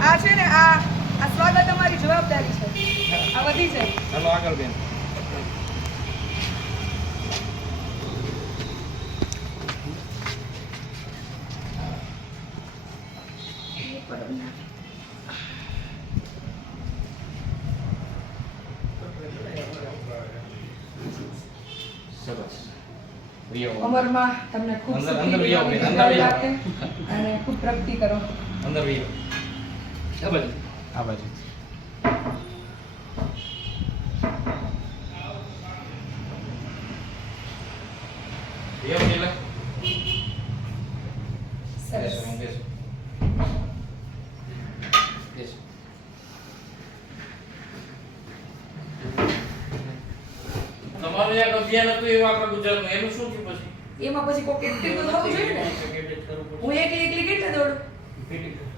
આ છે ને આ આ સ્વાગત અમારી જવાબદારી છે. આ વધી છે ચાલો આગળ બેન. સરસ અમરમાં તમને ખૂબ સુખી અને ખૂબ પ્રગતિ કરો. અંદર આ બાજુ બેસો, હું બેસો. બેસો. એક અભિયાન હતું એવું આપણા ગુજરાતનું. એનું શું થયું પછી? એમાં પછી કોઈ એક્ટિવ તો થવું જોઈએ ને. હું એક એકલી કેટલે દોડું?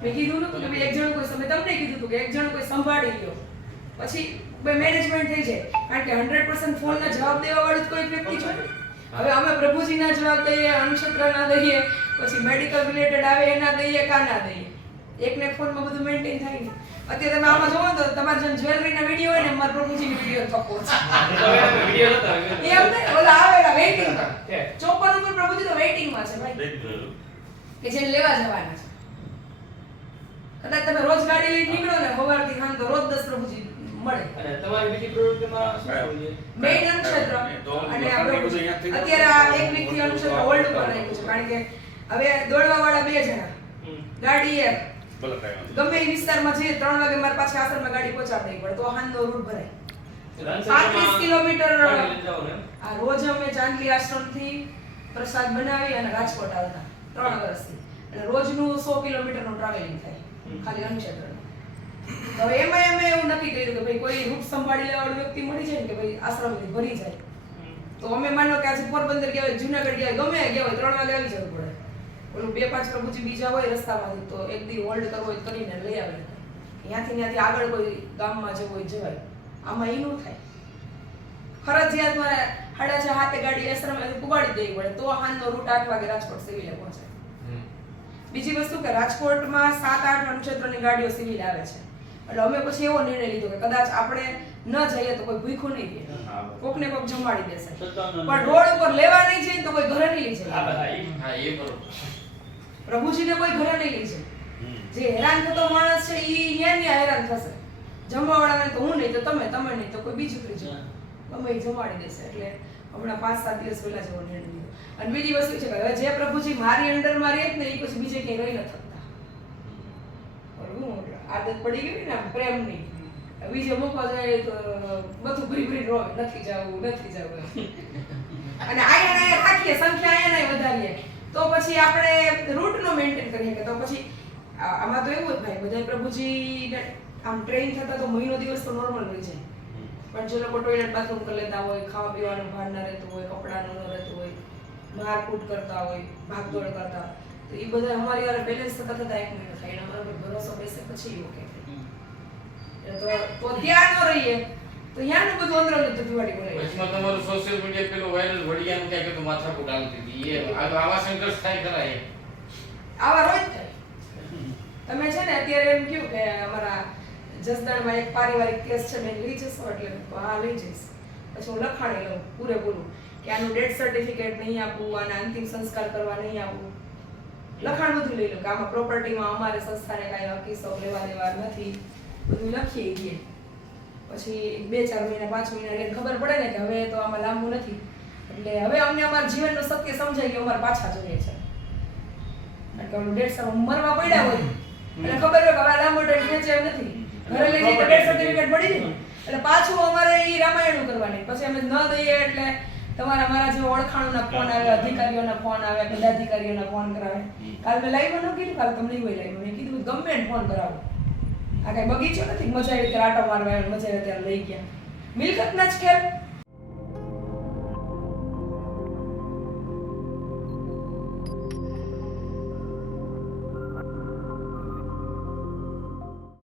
મેં કીધું નતું કે એક જણ કોઈ સમય તમને કીધું હતું કે એક જણ કોઈ સંભાળી લ્યો. પછી મેનેજમેન્ટ થઈ જાય. કારણ કે હંડ્રેડ પર્સન્ટ ફોનના જવાબ દેવા વાળું જ કોઈ વ્યક્તિ છે ને. હવે અમે પ્રભુજીના જવાબ દઈએ અનુક્ષત્રના દઈએ પછી મેડિકલ રિલેટેડ આવે એના દઈએ કાના દઈએ. એકને ફોનમાં બધું મેન્ટેન થાય. ને અત્યારે તમે આમાં જોવો તો તમારે જેમ જ્વેલરીના વીડિયો હોય ને મારા પ્રભુજીની વીડિયો થકો છે એમ નહીં ઓલા આવેલા વેઇટિંગ ચોપન ઉપર પ્રભુજી તો વેઇટિંગમાં છે ભાઈ. કે જેને લેવા જવાના છે. કદાચ તમે રોજ ગાડી લઈને નીકળો ને સવારથી સાંજ તો રોજ દસ પ્રભુજી મળે. અને તમારી બીજી પ્રવૃત્તિમાં શું કરવું મેઇન અનુક્ષેત્ર અને આપણે અત્યારે આ એક વીકથી અનુક્ષેત્ર હોલ્ડ ઉપર રાખ્યું છે. કારણ કે હવે દોડવા વાળા બે જણા. હમ. ગમે એ વિસ્તારમાં જઈએ ત્રણ વાગે મારે પાછી આશ્રમમાં ગાડી પહોંચાડવી પડે તો હાંજનો રૂટ ભરાય. પાંત્રીસ 35 કિલોમીટર? આ રોજ અમે જાનકી આશ્રમથી પ્રસાદ બનાવી અને રાજકોટ આવતા ત્રણ વર્ષથી. એટલે રોજનું સો કિલોમીટરનું ટ્રાવેલિંગ થાય ખાલી અનુક્ષેત્રનું તો હવે એમાં અમે એવું નક્કી કર્યું કે ભાઈ કોઈ રૂપ સંભાળી લેવાવાળું વ્યક્તિ મળી જાય ને કે ભાઈ આશ્રમથી ભરી જાય. તો અમે માનો કે આજે પોરબંદર ગયા હોય જુનાગઢ ગયા હોય ગમે ગયા હોય ત્રણ વાગે આવી જવું પડે. ઓલું બે પાંચ પ્રભુજી બીજા હોય રસ્તામાંથી તો એક દી હોલ્ડ કરવો હોય કરીને લઈ આવે. ત્યાંથી ત્યાંથી આગળ કોઈ ગામમાં જવું હોય જવાય. આમાં ન થાય. ફરજિયાત મારે સાડા છ હાથે ગાડી આશ્રમમાંથી પુગાડી દેવી પડે તો હાનનો રૂટ આઠ વાગે રાજકોટ સિવિલે પહોંચે. બીજી વસ્તુ કે રાજકોટમાં સાત આઠ અનુક્ષેત્રની ગાડીઓ સિવિલ આવે છે. એટલે અમે પછી એવો નિર્ણય લીધો કે કદાચ આપણે ન જઈએ તો કોઈ ભૂખ્યું નહીં કોક કોકને કોક જમાડી દેશે. પણ રોડ ઉપર લેવા નહીં જઈએ તો કોઈ ઘરે નહીં લઈ હા, જાય પ્રભુજીને કોઈ ઘરે નહીં લઈ જાય. જે હેરાન થતો માણસ છે એ ન્યા ન્યા હેરાન થશે. જમવાવાળાને તો હું નહીં તો તમે તમે નહીં તો કોઈ બીજું ત્રીજું ગમે ઈ જમાડી દેશે એટલે હમણાં પાંચ સાત દિવસ પહેલા જેવો નિર્ણય લીધો. અને બીજી વસ્તુ છે કે હવે જે પ્રભુજી મારી અંડરમાં રહે જ ને એ પછી બીજે ક્યાંય રહી ન થતા આદત પડી ગઈ ને પ્રેમ પ્રેમની. બીજે મૂકવા જાય તો બધું ભરી ભરી રોવે. નથી જવું નથી જવું અને આયા આયા રાખીએ સંખ્યા આયા વધારીએ. તો પછી આપણે રૂટ નો મેન્ટેન કરી શકીએ તો પછી આમાં તો એવું જ ભાઈ બધા પ્રભુજી આમ ટ્રેન થતા તો મહિનો દિવસ તો નોર્મલ રહી જાય. પણ જે લોકો ટોયલેટ બાથરૂમ કરી લેતા હોય ખાવા પીવાનું ભાર ના રહેતું હોય કપડાનું ન રહેતું હોય મારકૂટ કરતા હોય ભાગદોડ કરતા તો એ બધા અમારી વાળા બેલેન્સ થતા થતા એક મહિનો થાય અમારા પર ભરોસો બેસે પછી ઓકે તો ત્યાં ન રહીએ. તો ત્યાંનું બધું અંદર અંદર ધુવાડી બોલાય વચમાં તમારું સોશિયલ મીડિયા પેલો વાયરલ વડિયાનું ક્યાંક હતું માથાકૂટ આવતી હતી એ આવા સંઘર્ષ થાય ખરા એ. આવા રોજ થાય. તમે છે ને અત્યારે એમ કહ્યું કે અમારા જસદણમાં એક પારિવારિક કેસ છે મેં લઈ જશો એટલે હા લઈ જઈશ. પછી હું લખાણી લઉં પૂરેપૂરું કે આનું ડેથ સર્ટિફિકેટ નહીં આપવું આના અંતિમ સંસ્કાર કરવા નહીં આવવું લખાણ બધું લઈ લઉં કે આમાં પ્રોપર્ટીમાં અમારે સંસ્થાને કાંઈ હકીસો લેવા દેવા નથી. બધું લખીએ દઈએ પછી બે ચાર મહિના, પાંચ મહિના એટલે ખબર પડે ને કે હવે તો આમાં લાંબુ નથી. એટલે હવે અમને અમારા જીવનનું સત્ય સમજાય કે અમારે પાછા જોઈએ છે. કારણ કે ઓલું ડેટ મરવા પડ્યા હોય. એટલે ખબર હોય કે હવે લાંબો ડેટ એમ નથી. ઘરે લઈ જઈએ ડેથ સર્ટિફિકેટ મળી જાય. એટલે પાછું અમારે ઈ રામાયણ કરવાની. પછી અમે ન દઈએ એટલે તમારા મારા જેવા ઓળખાણના ફોન આવે, અધિકારીઓના ફોન આવે, પદાધિકારીઓના ફોન કરાવે. કાલ મેં લાઈવમાં ન કીધું, કાલ તમને લાઈવ મેં કીધું, ગમે ફોન કરાવો. આ કઈ બગીચો નથી? મજા આવી ત્યારે આટો મારવા મજા આવી ત્યારે લઈ ગયા. મિલકતના જ ખેલ